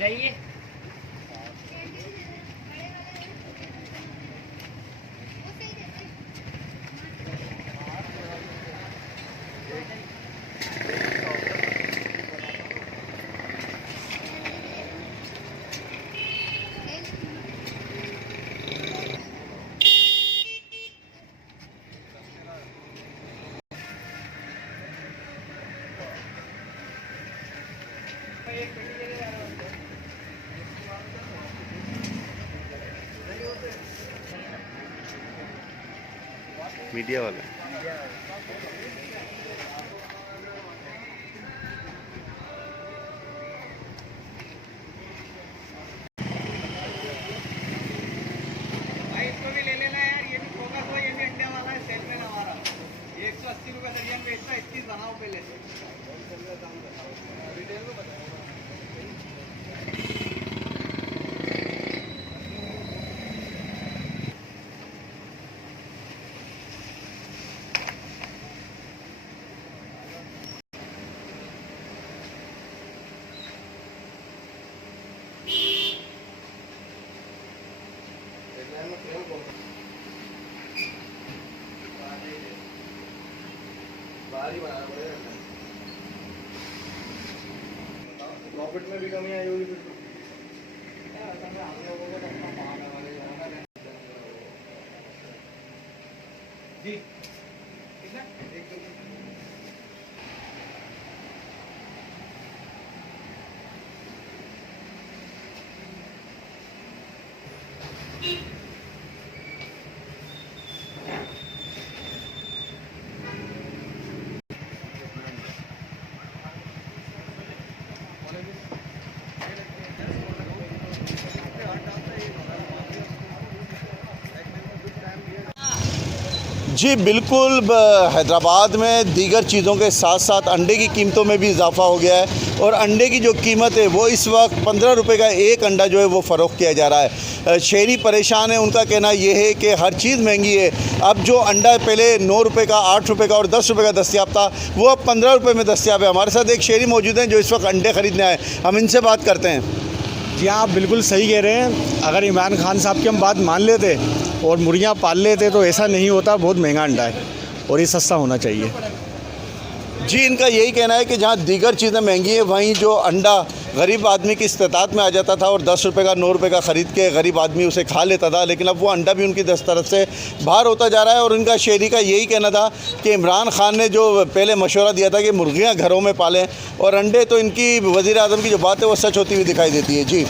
जाइए। मीडिया वाला भाई इसको भी ले लेना यार, ये भी फोकस हो, ये भी अंडे वाला है, सेल में ना हमारा 180 रुपये दर्जन बेचता है, 21 बनाओ पहले से। प्रॉफिट में भी कमी आई होगी फिर। जी कितना? जी बिल्कुल, हैदराबाद में दीगर चीज़ों के साथ साथ अंडे की कीमतों में भी इजाफ़ा हो गया है और अंडे की जो कीमत है वो इस वक्त 15 रुपये का एक अंडा जो है वो फ़रोख्त किया जा रहा है। शहरी परेशान है, उनका कहना ये है कि हर चीज़ महंगी है। अब जो अंडा पहले 9 रुपये का, 8 रुपये का और 10 रुपये का दस्तियाब था, वो अब 15 रुपये में दस्तियाब है। हमारे साथ एक शहरी मौजूद हैं जो इस वक्त अंडे ख़रीदने आए, हम इनसे बात करते हैं। जी हाँ, आप बिल्कुल सही कह रहे हैं। अगर इमरान खान साहब की हम बात मान लेते और मुर्गियाँ पाल लेते तो ऐसा नहीं होता। बहुत महंगा अंडा है और ये सस्ता होना चाहिए। जी, इनका यही कहना है कि जहाँ दीगर चीज़ें महंगी हैं वहीं जो अंडा गरीब आदमी की इस्तेतात में आ जाता था और 10 रुपये का, 9 रुपये का ख़रीद के गरीब आदमी उसे खा लेता था, लेकिन अब वो अंडा भी उनकी दस्तरस से बाहर होता जा रहा है। और इनका शहरी का यही कहना था कि इमरान खान ने जो पहले मशवरा दिया था कि मुर्गियाँ घरों में पालें और अंडे, तो इनकी वज़ीर आज़म की जो बात है वो सच होती हुई दिखाई देती है। जी।